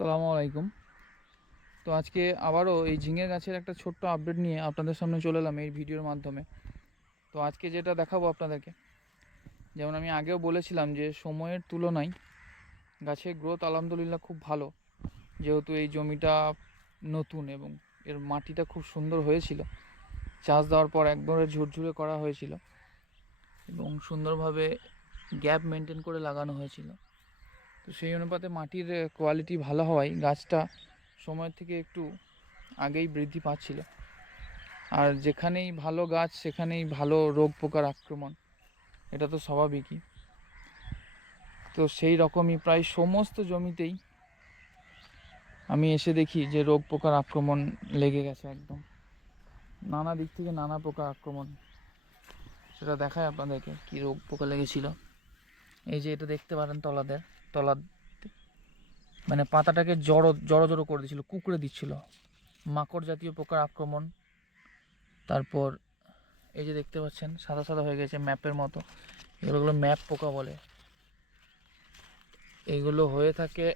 আসসালামু আলাইকুম। তো আজকে আবারও এই ঝিঙে গাছের একটা ছোট্ট আপডেট নিয়ে আপনাদের সামনে চলে এলাম এই ভিডিওর মাধ্যমে। তো আজকে যেটা দেখাবো আপনাদেরকে, যেমন আমি আগেও বলেছিলাম যে সময়ের তুলনায় গাছের গ্রোথ আলহামদুলিল্লাহ খুব ভালো, যেহেতু এই জমিটা নতুন এবং এর মাটিটা খুব সুন্দর হয়েছিল। চাষ দেওয়ার পর একবারে ঝুরঝুরে করা হয়েছিল এবং সুন্দরভাবে গ্যাপ মেনটেন করে লাগানো হয়েছিল। তো সেই অনুপাতে মাটির কোয়ালিটি ভালো হওয়ায় গাছটা সময়ের থেকে একটু আগেই বৃদ্ধি পাচ্ছিল। আর যেখানেই ভালো গাছ সেখানেই ভালো রোগ পোকার আক্রমণ, এটা তো স্বাভাবিকই। তো সেই রকমই প্রায় সমস্ত জমিতেই আমি এসে দেখি যে রোগ পোকার আক্রমণ লেগে গেছে একদম নানা দিক থেকে, নানা পোকার আক্রমণ। সেটা দেখায় আপনাদেরকে কি রোগ পোকা লেগেছিল। এই যে এটা দেখতে পারেন তলা মানে পাতাটাকে জড়ো জড়ো জড়ো করে দিচ্ছিল, কুকড়ে দিচ্ছিল, মাকড় জাতীয় পোকার আক্রমণ। তারপর এই যে দেখতে পাচ্ছেন সাদা সাদা হয়ে গেছে ম্যাপের মতো, এগুলো ম্যাপ পোকা বলে। এইগুলো হয়ে থাকে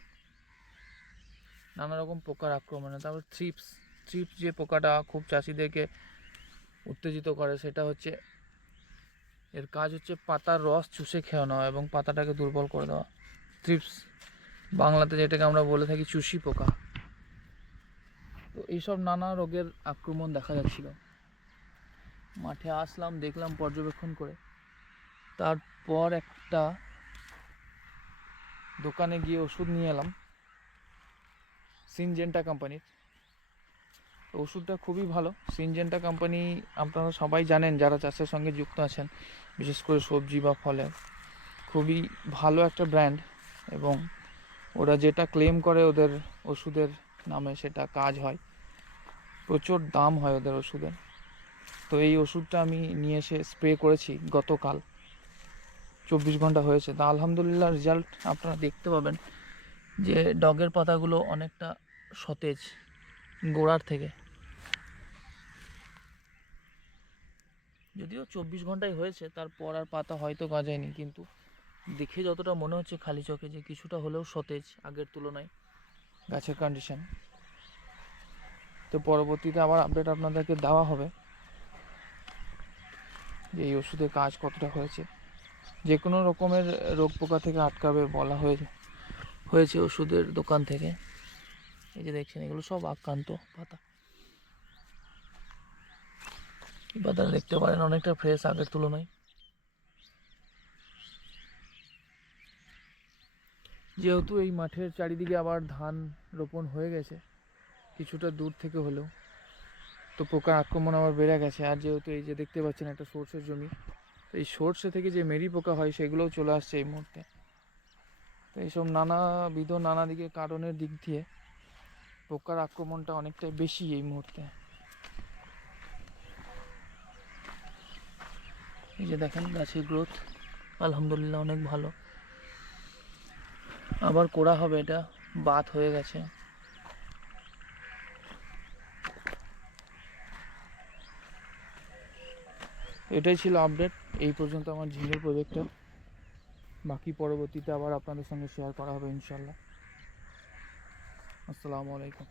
নানা রকম পোকার আক্রমণে। তারপর থ্রিপস যে পোকাটা খুব চাষিদেরকে উত্তেজিত করে, সেটা হচ্ছে এর কাজ হচ্ছে পাতার রস চুষে খেয়ে নেওয়া এবং পাতাটাকে দুর্বল করে দেওয়া। থ্রিপস বাংলাতে যেটাকে আমরা বলে থাকি চুষি পোকা। তো এইসব নানা রোগের আক্রমণ দেখা যাচ্ছিল। মাঠে আসলাম, দেখলাম পর্যবেক্ষণ করে, তারপর একটা দোকানে গিয়ে ওষুধ নিয়ে এলাম সিনজেন্টা কোম্পানির। ওষুধটা খুবই ভালো। সিনজেন্টা কোম্পানি আপনারা সবাই জানেন যারা চাষের সঙ্গে যুক্ত আছেন, বিশেষ করে সবজি বা ফলে, খুবই ভালো একটা ব্র্যান্ড। এবং ওরা যেটা ক্লেম করে ওদের ওষুধের নামে সেটা কাজ হয়। প্রচুর দাম হয় ওদের ওষুধের। তো এই ওষুধটা আমি নিয়ে এসে স্প্রে করেছি গতকাল, 24 ঘন্টা হয়েছে। তা আলহামদুলিল্লাহ রেজাল্ট আপনারা দেখতে পাবেন যে ডগের পাতাগুলো অনেকটা সতেজ গোড়ার থেকে। যদিও 24 ঘন্টায় হয়েছে, তারপর আর পাতা হয়তো গজায়নি, কিন্তু দেখে যতটা মনে হচ্ছে খালি চোখে যে কিছুটা হলেও সতেজ আগের তুলনায় গাছের কন্ডিশন। তো পরবর্তীতে আবার আপডেট আপনাদেরকে দেওয়া হবে যে এই ওষুধের কাজ কতটা হয়েছে। যে কোনো রকমের রোগ পোকা থেকে আটকাবে বলা হয়েছে ওষুধের দোকান থেকে। এই যে দেখছেন এগুলো সব আক্রান্ত পাতা। এই পাতাটা দেখতে পারেন অনেকটা ফ্রেশ আগের তুলনায়। যেহেতু এই মাঠের চারিদিকে আবার ধান রোপণ হয়ে গেছে কিছুটা দূর থেকে হলেও, তো পোকার আক্রমণ আবার বেড়ে গেছে। আর যেহেতু এই যে দেখতে পাচ্ছেন একটা সর্ষের জমি, তো এই সর্ষে থেকে যে মেরি পোকা হয় সেগুলোও চলে আসছে এই মুহূর্তে। তো এইসব নানা দিকে কারণের দিক দিয়ে পোকার আক্রমণটা অনেকটাই বেশি এই মুহূর্তে। এই যে দেখেন গাছের গ্রোথ আলহামদুলিল্লাহ অনেক ভালো। আবার কোড়া হবে, এটা বাত হয়ে গেছে। এটাই ছিল আপডেট এই পর্যন্ত আমার ঝিঙের প্রজেক্টটা। বাকি পরবর্তীতে আবার আপনাদের সঙ্গে শেয়ার করা হবে ইনশাল্লাহ। আসসালামু আলাইকুম।